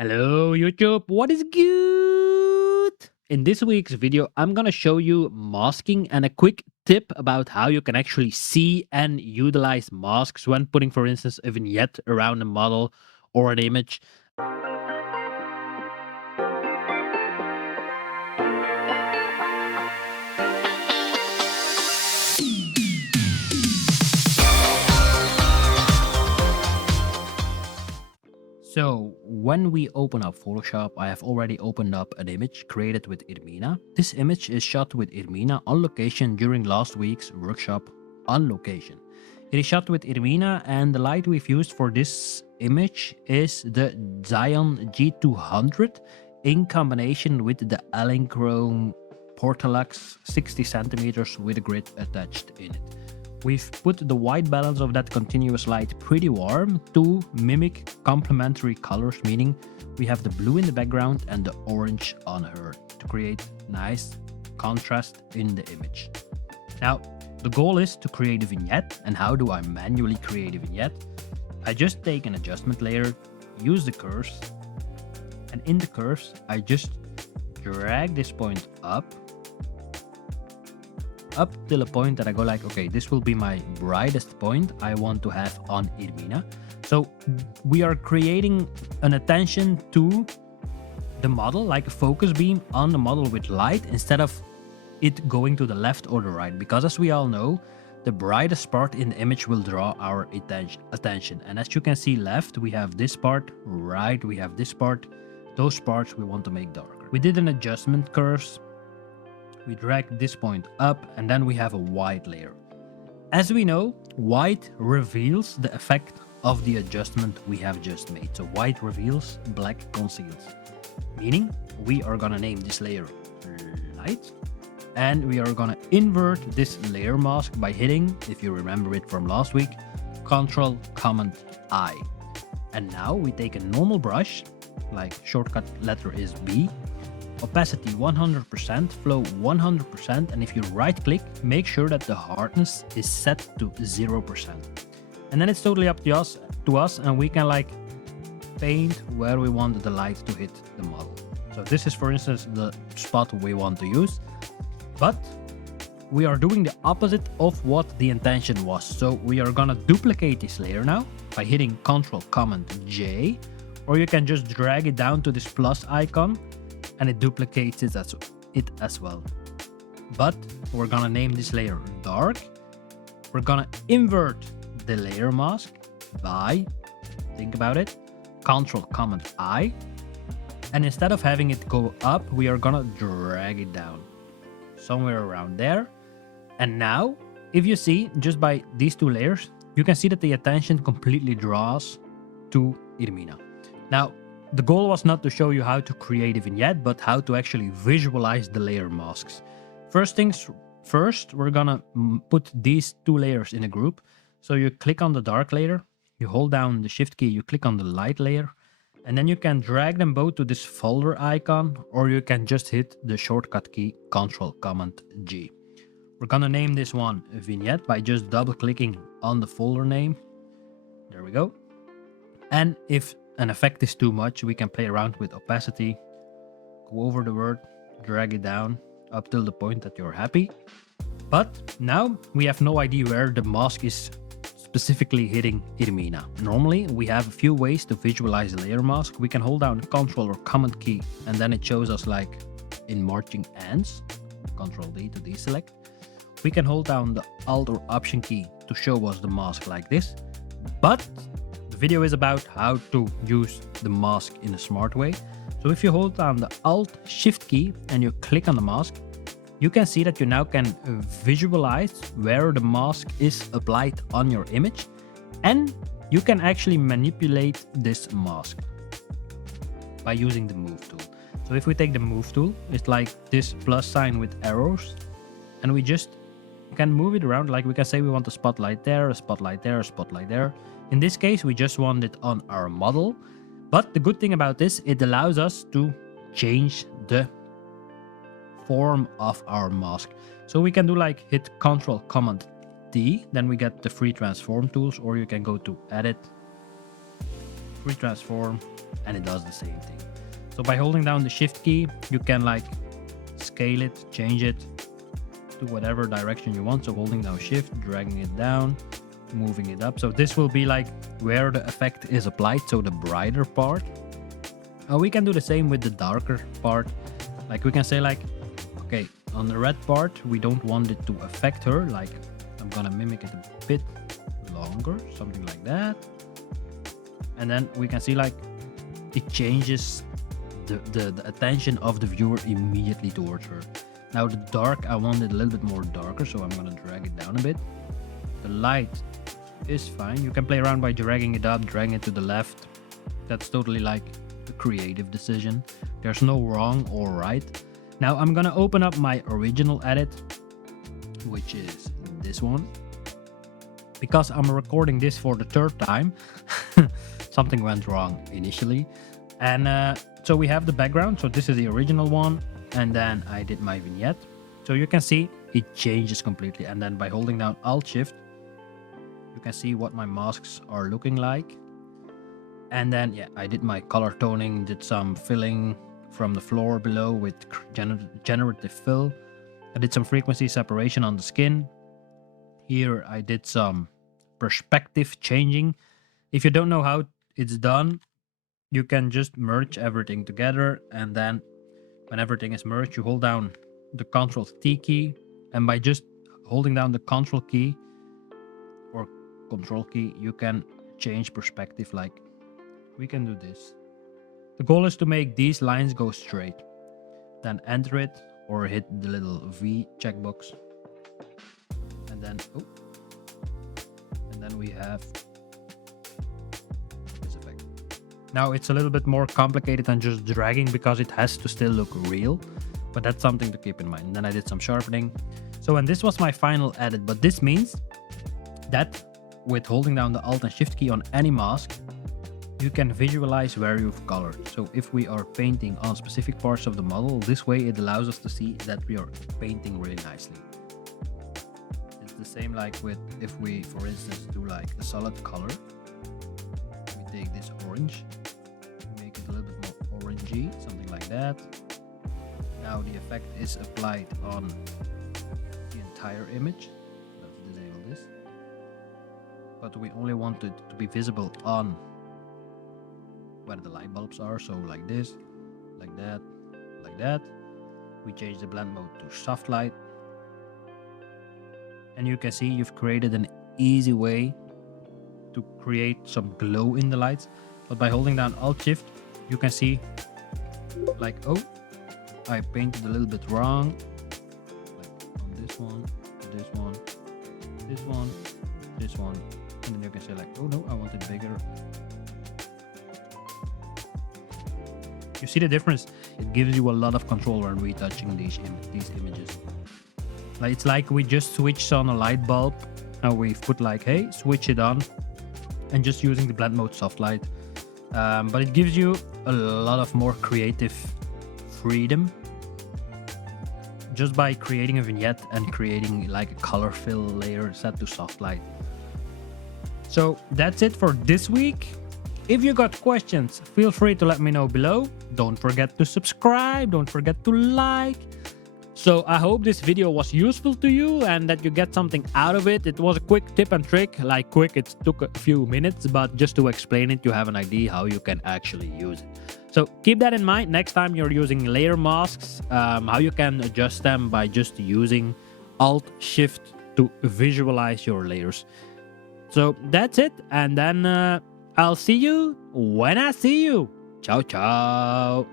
Hello YouTube, what is good? In this week's video, I'm gonna show you masking and a quick tip about how you can actually see and utilize masks when putting, for instance, a vignette around a model or an image. So when we open up Photoshop, I have already opened up an image created with Irmina. This image is shot with Irmina on location during last week's workshop on location. It is shot with Irmina and the light we've used for this image is the Xeon G200 in combination with the Elinchrom Portalux 60 centimeters with a grid attached in it. We've put the white balance of that continuous light pretty warm to mimic complementary colors, meaning we have the blue in the background and the orange on her to create nice contrast in the image. Now, the goal is to create a vignette. And how do I manually create a vignette? I just take an adjustment layer, use the curves, and in the curves, I just drag this point up till a point that I go like, okay, this will be my brightest point I want to have on Irmina. So we are creating an attention to the model, like a focus beam on the model with light instead of it going to the left or the right. Because as we all know, the brightest part in the image will draw our attention. And as you can see left, we have this part, right, we have this part. Those parts we want to make darker. We did an adjustment curves. We drag this point up and then we have a white layer. As we know, white reveals the effect of the adjustment we have just made. So white reveals, black conceals. Meaning we are gonna name this layer light and we are gonna invert this layer mask by hitting, if you remember it from last week, Control Command I. And now we take a normal brush, like shortcut letter is B, opacity 100%, flow 100%, and if you right click, make sure that the hardness is set to 0%. And then it's totally up to us and we can like paint where we want the light to hit the model. So this is for instance the spot we want to use, but we are doing the opposite of what the intention was. So we are gonna duplicate this layer now by hitting Control Command J, or you can just drag it down to this plus icon and it duplicates it as well. But we're gonna name this layer dark. We're gonna invert the layer mask by, think about it, Control Command I. And instead of having it go up, we are gonna drag it down somewhere around there. And now, if you see, just by these two layers, you can see that the attention completely draws to Irmina. Now, the goal was not to show you how to create a vignette, but how to actually visualize the layer masks. First things first, we're gonna put these two layers in a group. So you click on the dark layer, you hold down the shift key, you click on the light layer, and then you can drag them both to this folder icon, or you can just hit the shortcut key Control Command G. We're gonna name this one a vignette by just double clicking on the folder name. There we go. And if an effect is too much, we can play around with opacity, go over the word, drag it down up till the point that you're happy. But now we have no idea where the mask is specifically hitting Irmina. Normally we have a few ways to visualize a layer mask. We can hold down the Control or Command key and then it shows us like in marching ants, Control D to deselect. We can hold down the Alt or Option key to show us the mask like this. But video is about how to use the mask in a smart way. So if you hold down the Alt Shift key and you click on the mask, you can see that you now can visualize where the mask is applied on your image, and you can actually manipulate this mask by using the Move tool. So if we take the Move tool, it's like this plus sign with arrows, and we just can move it around. Like we can say we want a spotlight there, a spotlight there, a spotlight there. In this case, we just want it on our model. But the good thing about this, it allows us to change the form of our mask. So we can do like hit Control Command T, then we get the free transform tools, or you can go to Edit, retransform, and it does the same thing. So by holding down the shift key, you can like scale it, change it to whatever direction you want. So holding down shift, dragging it down, moving it up. So this will be like where the effect is applied, so the brighter part. We can do the same with the darker part. Like we can say like, okay, on the red part, we don't want it to affect her. Like I'm gonna mimic it a bit longer, something like that. And then we can see like it changes the attention of the viewer immediately towards her. Now the dark, I want it a little bit more darker, so I'm gonna drag it down a bit. The light is fine. You can play around by dragging it up, dragging it to the left. That's totally like a creative decision. There's no wrong or right. Now I'm gonna open up my original edit, which is this one. Because I'm recording this for the third time, something went wrong initially. And so we have the background. So this is the original one. And then I did my vignette. So you can see it changes completely. And then by holding down Alt Shift, you can see what my masks are looking like. And then, yeah, I did my color toning, did some filling from the floor below with generative fill. I did some frequency separation on the skin. Here I did some perspective changing. If you don't know how it's done, you can just merge everything together, and then when everything is merged, you hold down the Ctrl-T key, and by just holding down the Control key or Control key, you can change perspective. Like we can do this. The goal is to make these lines go straight. Then enter it or hit the little V checkbox. And then, and then we have this effect. Now it's a little bit more complicated than just dragging because it has to still look real, but that's something to keep in mind. And then I did some sharpening. So, and this was my final edit, but this means that with holding down the Alt and Shift key on any mask, you can visualize where you've colored. So if we are painting on specific parts of the model, this way it allows us to see that we are painting really nicely. It's the same like with, if we, for instance, do like a solid color. We take this orange, make it a little bit more orangey, something like that. Now the effect is applied on the entire image. Let's disable this. But we only want it to be visible on where the light bulbs are. So like this, like that, like that. We change the blend mode to soft light. And you can see you've created an easy way to create some glow in the lights. But by holding down Alt Shift, you can see like, oh, I painted a little bit wrong. Like on this one, this one, this one, this one. And then you can say like, oh no, I want it bigger. You see the difference? It gives you a lot of control when retouching these images. Like it's like we just switched on a light bulb. Now we've put like, hey, switch it on, and just using the blend mode soft light. But it gives you a lot of more creative freedom just by creating a vignette and creating like a color fill layer set to soft light. So that's it for this week. If you got questions, feel free to let me know below. Don't forget to subscribe, don't forget to like. So I hope this video was useful to you and that you get something out of it. It was a quick tip and trick, like quick, it took a few minutes, but just to explain it, you have an idea how you can actually use it. So keep that in mind next time you're using layer masks, how you can adjust them by just using Alt Shift to visualize your layers. So that's it, and then I'll see you when I see you. Ciao, ciao.